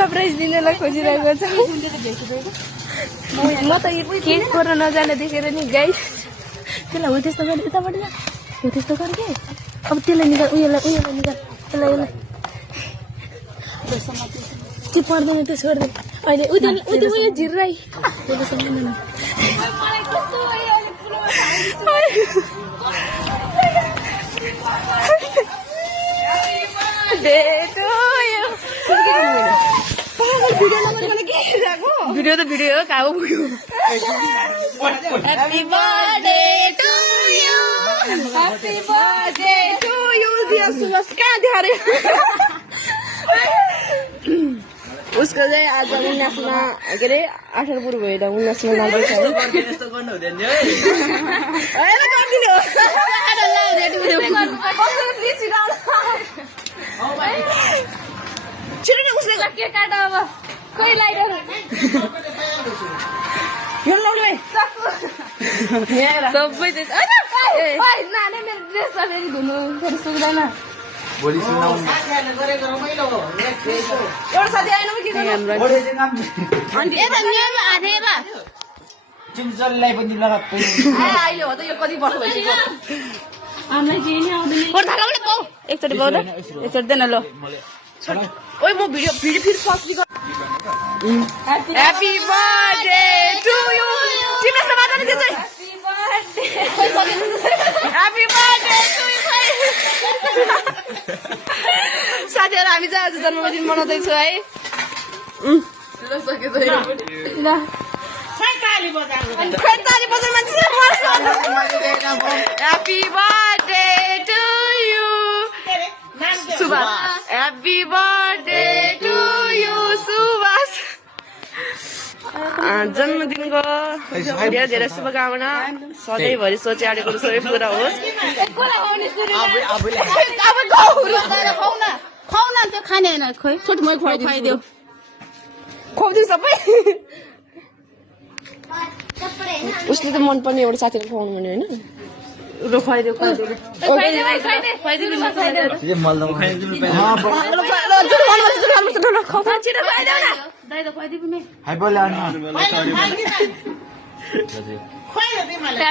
Surprise दिनलाई खोजिरहेको छ म त केक खोर्न नजान देखेर नि गाइस त्यसलाई हो त्यस्तो गर्ने यताबाट जा हो त्यस्तो गर के अब त्यसलाई निकाल उयोलाई निकाल त्यसलाई के पर्दैन त्यो छोड्दै अहिले उयो झिर्राई त्यसले सम्झिँदैन भिडियो त भिडियो हो कहाँ पुग्यो Happy birthday to you Happy birthday to you दिया सुबह कहाँ दिया रे उसको चाहिँ आज 19 मा के अरे 18 पुरो भयो त 19 मा लाग्छ यस्तो गर्नु हुँदैन नि हैन गर्दिनु हो छिटो नि उसले के काट अब कोही लाइटर यो लाउनु है सबै त्यस हैन नानी मेरो ड्रेस फेरि धुनु फेरि सुक्दैन भोलि सुनाउनु गरेको रमाइलो हो एउटा साथी आएन कि अनि यता नियम आधेमा चिन्चलीलाई पनि लगाएको अहिले हो त यो कति वर्ष भइसक्यो हामीलाई के नि आउँदैन पर थाला पनि पाऊ एकचोटि पाऊ त एकचोटि देन ल ओइ म भिडियो फेरि पस्ली गर ह्यापी बर्थडे टु यु तिम्रो समाज नि चाहिँ ह्यापी बर्थडे टु यु साथीहरु हामी चाहिँ आज जन्मदिन मनाउँदैछौँ है ल सकेछ ल ताली बजाउनु मान्छे मर्छ happy birthday to you Subhash happy birthday to you Subhash जन्मदिनको धेरै धेरै शुभकामना सधैँभरि सोचे आडेको सबै पुरा होस् खुवाउन त्यो खाने होइन खोइ छोटो मै खुवाइदियो खुवाउँदिउ सबै उसले त मनपर्ने एउटा साथीले खुवाउनु भने होइन खुवाइदियो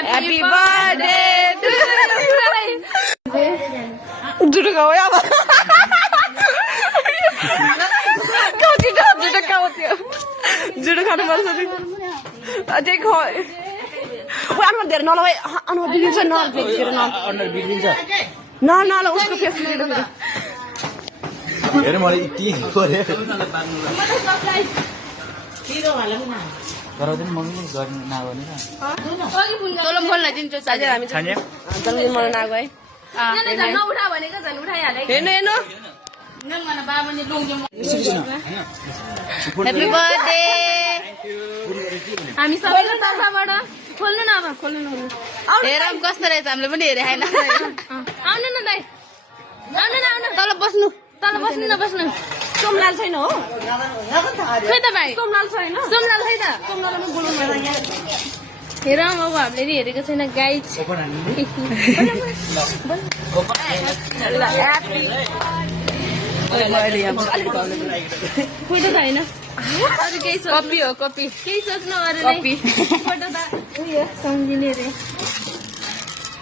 Happy birthday to you. Judo kau ya apa? Kau tidak judo kau tiap. Judo kau nomor satu. Aja kau. Wah, anu dari nol, anu bikin saya nol, bikin nol. Under बिग्रिन्छ Nol nol, उसको face बिग्रियो. हेर मलाई यति गरे तर पनि मम्मीले गर्न नगर्ने तँलाई बोल्न दिन्छु साझा हामी जन्मदिन मनाउन आएको है हेर्नु हेर्नु ह्याप्पी बर्थडे हामी सबैको तर्फबाट खोल्नु न अब खोल्नु न हेर कस्तो रहेछ हामीले पनि हेरे होइन आउनु न दाइ आउनु न आउनु तल बस्नु न बस्नु सोमलाल छैन हो खै त भाइ सोमलाल छैन सोमलाल खै त सोमलालमा बोलाउनु हेर अब हामीले नि हेरेको छैन गाइज फोटो त होइन अरू केही कपी हो कपी केही सोच्नु अरू कपी फोटो त उयो सम्झिने रे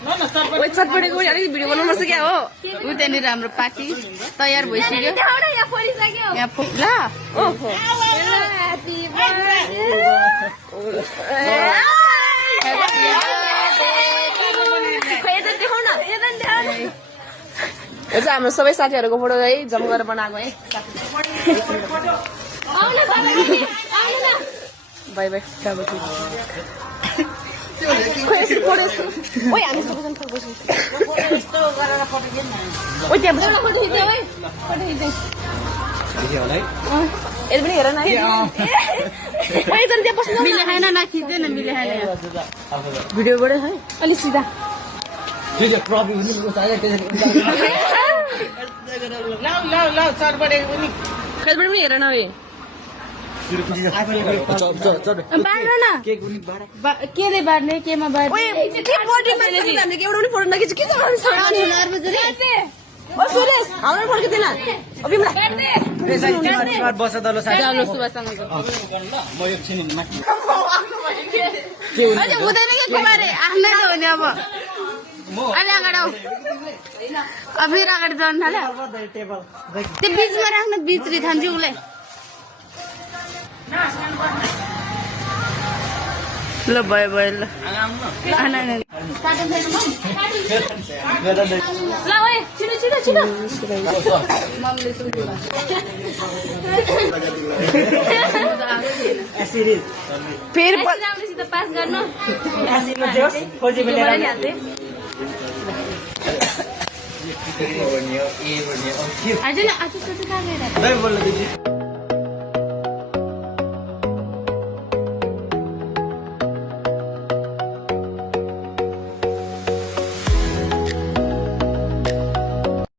चटपटेको अलिकति भिडियो बनाउनु पर्छ क्या हो ऊ त्यहाँनिर हाम्रो पार्टी तयार भइसक्यो ल ओहो यो चाहिँ हाम्रो सबै साथीहरूको फोटो है जम गरेर बनाएको है बाई बाई ओइ हामी सबैजना फर्कोछौँ ओइ त्यहाँ बस्नु फोटो खिच्यो है फोटो खिच्यो यति पनि हेर न ओइ एकजना त्यहाँ बस्नु मिले खाएन नखिच्दैन मिले खाएन भिडियोबाट है अलिक सिधा खेलबाट पनि हेर न बाँड्न न के रे बाँड्ने केमा बाँड्ने एउटा पनि फोटो नखिच के सुरेश हाम्रो फोटो खिच्दैन बस तल जालो सुभाषसँगको म एकछिन माथि अझै हुँदैन कि कुमारे आफ्नै त हो नि अब अलि अगाडि आऊ अब फेरि अगाडि जानु थाल्यो त्यो बिचमा राख्न बिचरी थान्छु उसलाई ल भयो भयो ल आना ल ओए छिटो छिटो छिटो फेरि राम्रोसित पास गर्नु भन्यो ए भन्यो आज न आज त कहाँ गएर बोल्नु